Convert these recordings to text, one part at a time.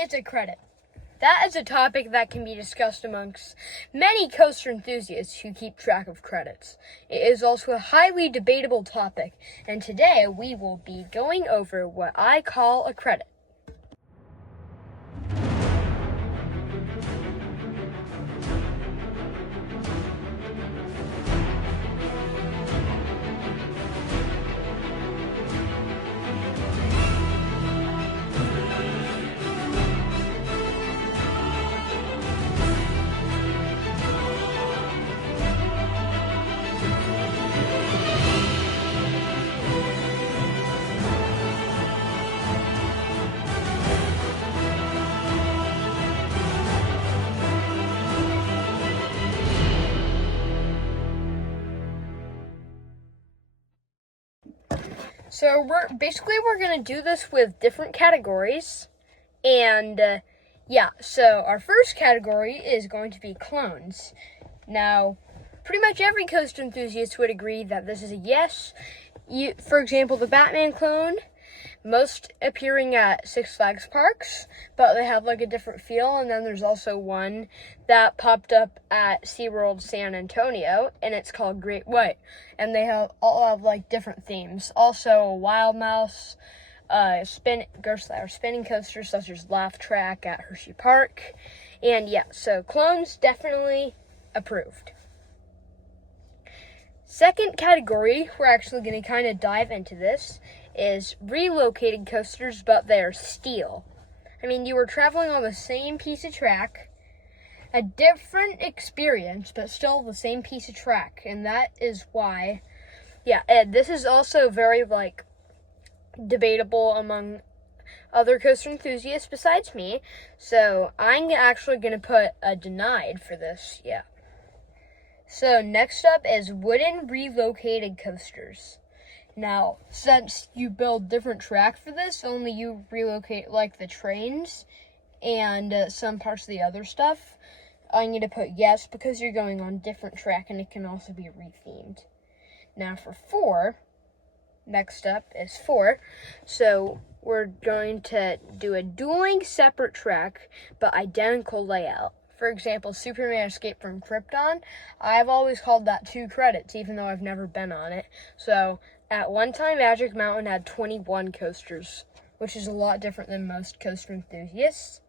is a credit? That is a topic that can be discussed amongst many coaster enthusiasts who keep track of credits. It is also a highly debatable topic, and today we will be going over what I call a credit. So we're going to do this with different categories, and so our first category is going to be clones. Now, pretty much every coaster enthusiast would agree that this is a yes. For example, the Batman clone, most appearing at Six Flags parks, but they have like a different feel. And then there's also one that popped up at SeaWorld San Antonio, and it's called Great White. And they all have like different themes. Also, Wild Mouse, spinning coasters such as Laugh Track at Hershey Park. And so clones definitely approved. Second category, we're actually going to kind of dive into this, is relocated coasters, but they're steel. I mean, you were traveling on the same piece of track, a different experience, but still the same piece of track, and that is why, and this is also very, debatable among other coaster enthusiasts besides me, so I'm actually going to put a denied for this, So next up is wooden relocated coasters. Now, since you build different track for this, only you relocate like the trains and some parts of the other stuff, I'm going to put yes because you're going on different track and it can also be rethemed. Now for 4, next up is 4. So we're going to do a dueling separate track but identical layout. For example, Superman Escape from Krypton, I've always called that 2 credits, even though I've never been on it. So, at one time, Magic Mountain had 21 coasters, which is a lot different than most coaster enthusiasts.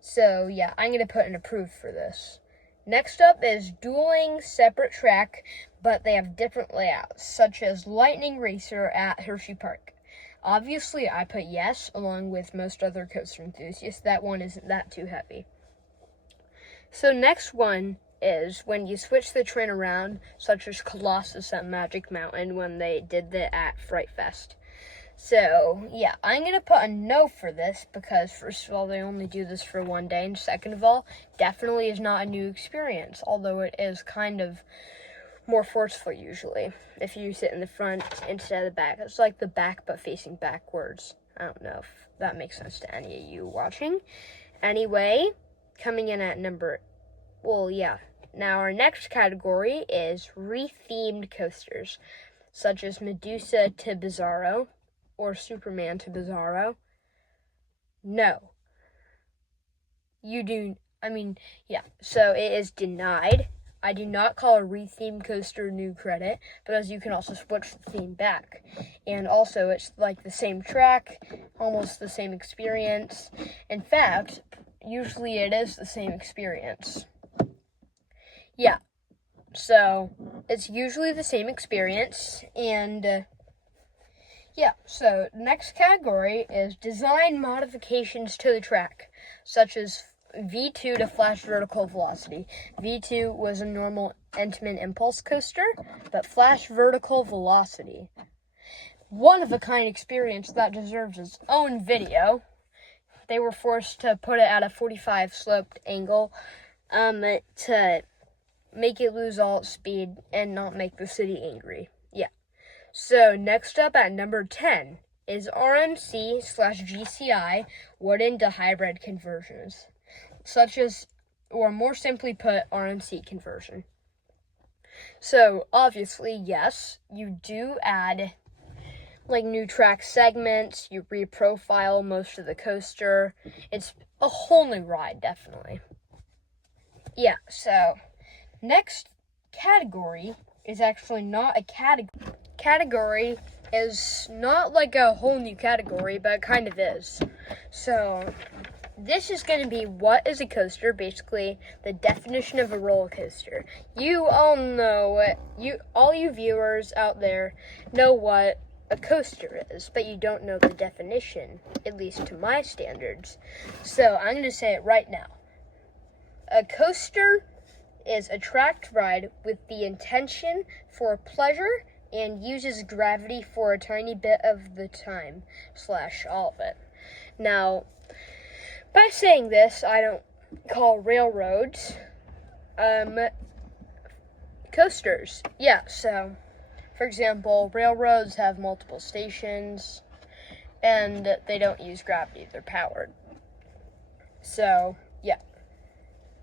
So, I'm going to put an approved for this. Next up is dueling separate track, but they have different layouts, such as Lightning Racer at Hershey Park. Obviously, I put yes, along with most other coaster enthusiasts. That one isn't that too heavy. So next one is when you switch the train around, such as Colossus at Magic Mountain when they did that at Fright Fest. So, I'm going to put a no for this because, first of all, they only do this for one day, and second of all, definitely is not a new experience, although it is kind of more forceful usually if you sit in the front instead of the back. It's like the back but facing backwards. I don't know if that makes sense to any of you watching. Anyway, coming in at now our next category is rethemed coasters, such as Medusa to Bizarro or Superman to Bizarro. No. So it is denied. I do not call a rethemed coaster new credit because you can also switch the theme back. And also, it's like the same track, almost the same experience. In fact, usually it is the same experience. So it's usually the same experience, and so next category is design modifications to the track, such as V2 to Flash Vertical Velocity. V2 was a normal Intamin Impulse coaster, but Flash Vertical Velocity, one-of-a-kind experience that deserves its own video. They were forced to put it at a 45 sloped angle to make it lose all its speed and not make the city angry. So next up at number 10 is RMC/GCI wooden to hybrid conversions, such as, or more simply put, RMC conversion. So obviously, yes, you do add like new track segments. You reprofile most of the coaster. It's a whole new ride, definitely. Yeah, so next category is actually not a category. Category is not like a whole new category, but it kind of is. So this is going to be what is a coaster, basically the definition of a roller coaster. You all know it. All you viewers out there know what a coaster is, but you don't know the definition, at least to my standards. So I'm going to say it right now. A coaster is a tracked ride with the intention for pleasure and uses gravity for a tiny bit of the time, / all of it. Now, by saying this, I don't call railroads coasters. Yeah, so, for example, railroads have multiple stations, and they don't use gravity, they're powered. So, yeah.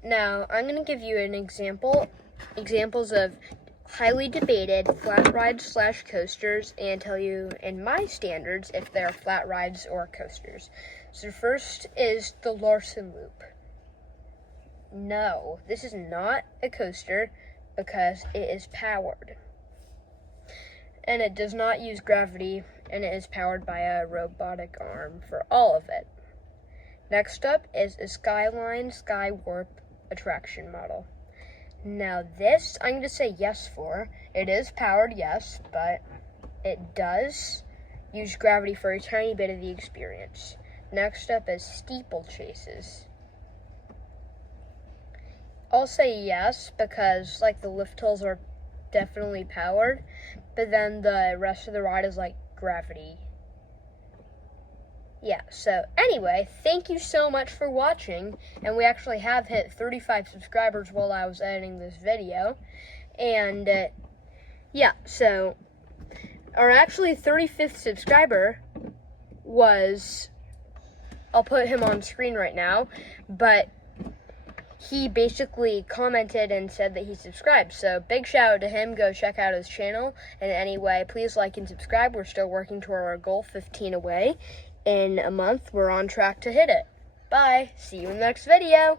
Now, I'm going to give you an examples of highly debated flat rides / coasters, and tell you in my standards if they're flat rides or coasters. So first is the Larson Loop. No, this is not a coaster because it is powered. And it does not use gravity, and it is powered by a robotic arm for all of it. Next up is a Skyline Skywarp attraction model. Now this, I'm going to say yes for. It is powered, yes, but it does use gravity for a tiny bit of the experience. Next up is steeplechases. I'll say yes because like the lift hills are definitely powered, but then the rest of the ride is like gravity. Yeah, so anyway, thank you so much for watching, and we actually have hit 35 subscribers while I was editing this video, and yeah, so our actually 35th subscriber was, I'll put him on screen right now, but he basically commented and said that he subscribed, so big shout out to him. Go check out his channel, and anyway, please like and subscribe. We're still working toward our goal, 15 away. In a month, we're on track to hit it. Bye. See you in the next video.